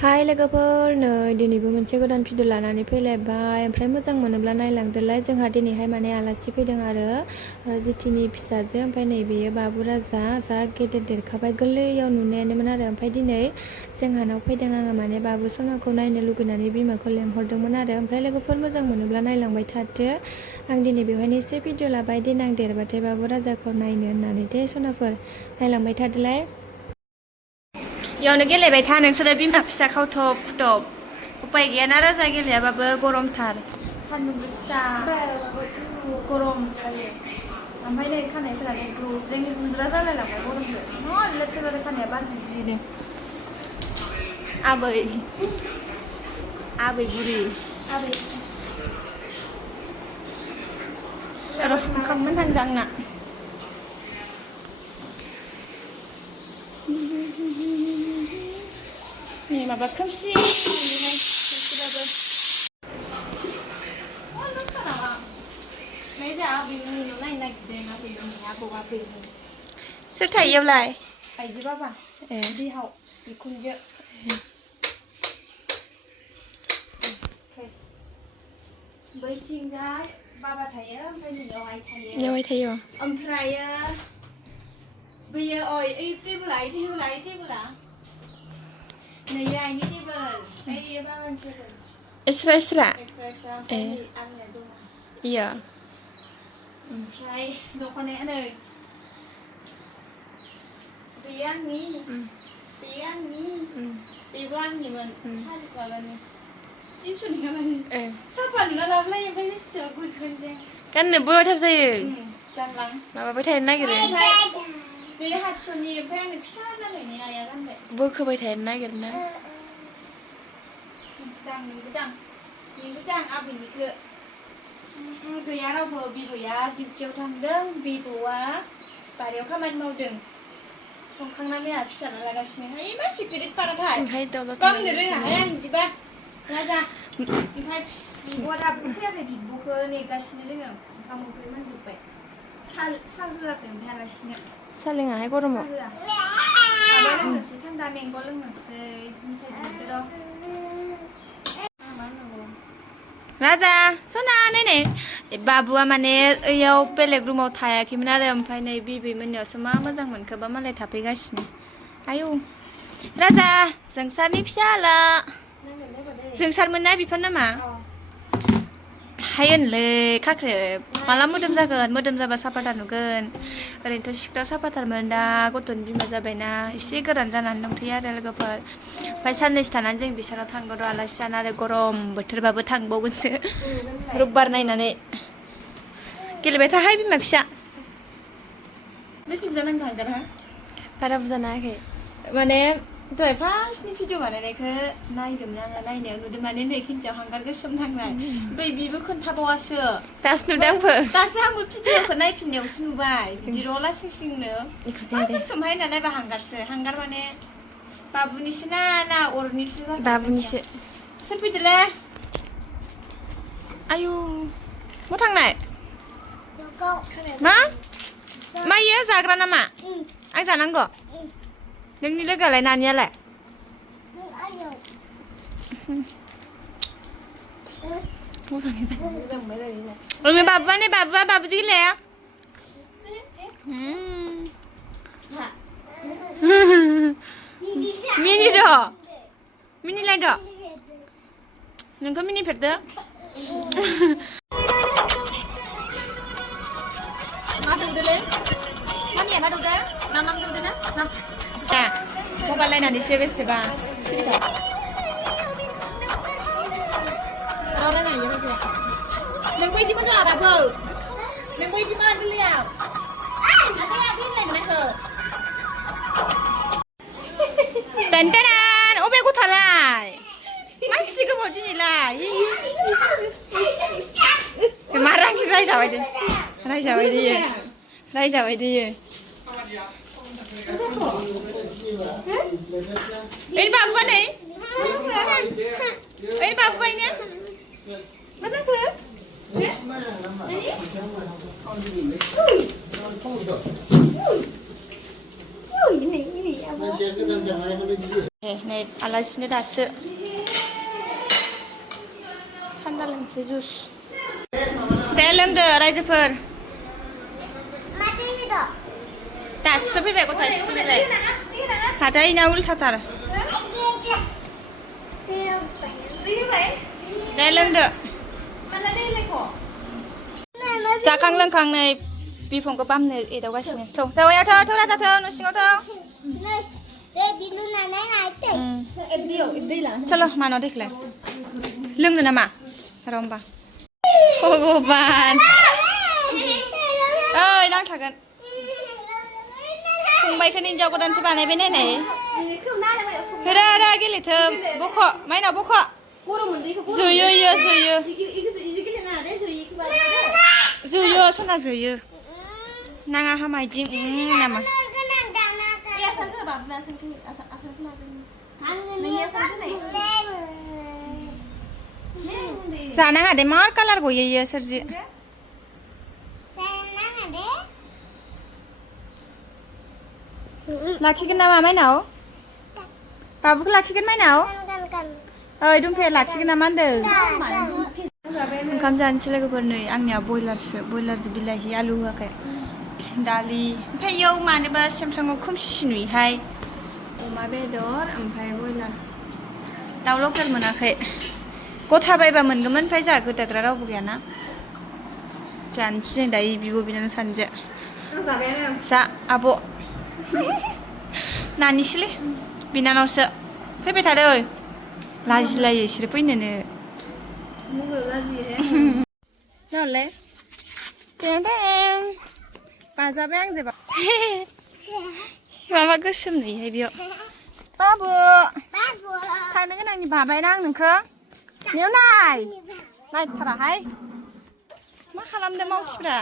हाय लोगोफोर नै दिनैबो मोनसे गोदान भिडिअ लानानै फैलायबाय ओमफ्राय मोजां मोनोब्ला नायलांदोलाय जोंहा दिनैहाय माने आलासि फैदों आरो जिथिनि फिसाजो ओमफ्राय नै बेयो बाबु राजा जा गेदेर देरखाबाय गोरलैयाव नुनायानोमोन आरो ओमफ्राय दिनै जोंहानाव फैदों आङो माने बाबु सनाखौ नायनो लुगैनानै बिमाखौ लेंहरदोंमोन आरो ओमफ्राय लोगोफोर मोजां मोनोब्ला नायलांबाय थादो आं दिनै बेवहायनो एसे भिडिअ लाबाय देनां देरबाथाय बाबु राजाखौ नायनो होननानै दे सनाफोर नायलांबाय थादोलाय यावनो गेलेबाय था नोंसोरो बिमा फिसा खावथब खुथब उपाय गैयाना राजा गेलेयाबाबो गरमथार सान्दुं गोसा गरम जायो ओमफ्राय नै खानायफोरानो ग्लुज्रें गुन्द्रा जालायलांबाय गरमजों लेथ्रा जादों खानाया बाजिनो आबै बुरि ओंखाम मोनहांदों आंना nih माबा खोमसि खोमसिबाबो सोर थायो इयावलाय आइजो बाबा बिहाव बिखुनजो बैथिंजाय बाबा थायो ओमफ्राय नैयाव आइ थायो ओमफ्रायो बैयो ओइ टेबोला नैयो आइनि टेबोल ओइयो बाबानि टेबोल एक्सट्रा आंनिया जमा इयो ओमफ्राय दख'नाया नै बेयो आंनि बेबो आंनिमोन सारि माबानि टिउसननि नामानि साफा नुना लाबोलाय ओमफ्राय बेसेबां गुज्रेंजें गाननोबो अयथार जायो गानलां माबाबाय थानो नागिरो बे हाबस'नि ओमफ्राय आंनो फिसा जानायनि आइया गानबाय बोखोबाय थानो नागिरना दां आबैनिखौ गैया रावबो बिबैया डिउटियाव थांदों बिबौआ बारियाव खामानि मावदों संखांनानै आहा फिसा लागासिनो ओइ मा सिक्रेट पाराथाय गावनो रोङाहाय आं बिदिबा राजा ओमफ्राय बिब'आ दाबो फैयाखै बिब'खौ नेगासिनो जोङो ओंखाम ओंख्रि मोनजोब्बाय सा होआखै ओमफ्राय आलासिनो सा लोङाहाय गरमाव माबा लोंनोसै थान्दा मेंग' लोंनोसै मिथाइ बिहरदो र' राजा सना नै बाबुआ माने ओइयाव बेलेग रुमाव थायाखैमोन आरो ओमफ्राय नै बिबै मोननियावसो मा मोजां मोनखोबा मालाय थाफैगासिनो आयौ राजा जोंसारनि फिसाला जोंसारमोन ना बिफोर नामा हायोनलै खाख्रेब माला मोदोम जागोन मोदोम जाबा साफाथार नुगोन ओरैनोथ' सिख्ला साफाथारमोन दा गथ'नि बिमा जाबायना एसे गोरान जानानै दंथ'यो आरो लोगोफोर ओमफ्राय साननैसो थानानै जों बिसोराव थांगोन र' आलासि जानो आरो गरम बोथोरबाबो थांबावगोनसो रबबार नायनानै गेलेबाय थाहाय बिमा फिसा बेसे बुरजा नांगौ हांगारहा बारा बुरजा नायाखै माने दहाय फार्स्टनि भिडिअ बानायनायखौ नायदोंमोन आङो नायनायाव नुदों माने नै खिन्थियाव हांगार गोसोम नांनाय ओमफ्राय बेबो खोन्थाबावासो दासो नुदों आंबो दासो आंबो भिडिअखौ नायफिननायावसो नुबाय बिदिर' लासिंसिंनो गोसोमहाय होनना नायबा हांगारसो हांगार माने बाबुनिसो ना अरनिसो बाबुनिसो सोर फैदोलै आयु मा थांनाय मा इयो जाग्रा नामा आं जानांगौ नोंनि लोगोआलाय नानियालाय बाबुआ बाबुजों गेलेया मिनिलाय द' नोंखौ मिनिफेरदो मा दौदोलै मामिया मा दौदो मामा दौदो ना मबाइल नायनानैसो बेसेबा रायलायो राजाया नोंबो इदिमोन होआ बाबु नोंबो इदिमोन बिलायाव आदाया बिलाय मोनाखै दान अबे गथालाय मानसि गोबाव दिनैलाय मा रांसो रायजाबाय देयो ओइ बाबुआ नै ओइ बाबुआइनो मा जाखो नै आलासिनो दासो थान्दा लोंसै जुस दे लोंदो रायजोफोर दासो फैबाय गथ'आ स्कुलनिफ्राय हाथाय इना उल्थाथार दे लोंदो जाखां लोंखां नै बिफंखौ बामनो एदावगासिनो थौ थौयाव थौ थौ राजा थौ न' सिङाव थौ चलो मानाव देखलाय लोंनो नामा र' होमबा भगबान ओइ नांथागोन फंबायखौ हिन्जाव गोदानसो बानायबाय नायनाय रा रा गेलेथों बख' माइनाव बख' जोयो इयो जोयो जोयो सना जोयो नाङा हामा इदि नामा जानाङा दे मार कालार गयो इयो सोरजि लाखिगोन नामा माइनाव बाबुखौ लाखिगोन माइनाव ओइ दुमफाया लाखिगोन नामा होनदों ओंखाम जानोसै लोगोफोर नै आंनिया बयलारसो बिलाहि आलु होआखै दालि ओमफ्राय इयाव मानोबा सेमसाङाव खोमसिसि नुयोहाय अमा बेदर ओमफ्राय बयलार दाउ लकेल मोनाखै गथा बायबा मोनगौमोन ओमफ्राय जोंहा गोदाग्रा रावबो गैयाना जानोसै जों दायो बिब' बिनानाव सानैजों जा आब' नानिसोलै बिनानावसो फैबाय थादो लाजिलायो इसोरो फैनोनो नालाय बाजाबाय आं जेबा माबा गोसोम नुयोहाय बेयाव बाबु थांनो गोनांनि बाबायना आं नोंखौ नेव नायथाराहाय मा खालामदों मावथिफ्रा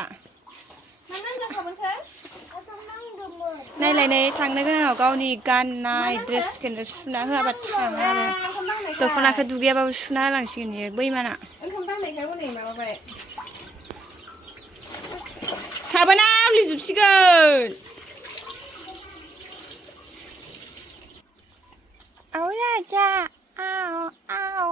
नायलाय नै थांनो गोनाङाव गावनि गाननाय ड्रेसखौनो सुना होआबा थाङा आरो दख'नाखौ दुगैयाबाबो सुना होलांसिगोन बियो बैमाना साबोना आवलिजोबसिगोन आवया जा आव आव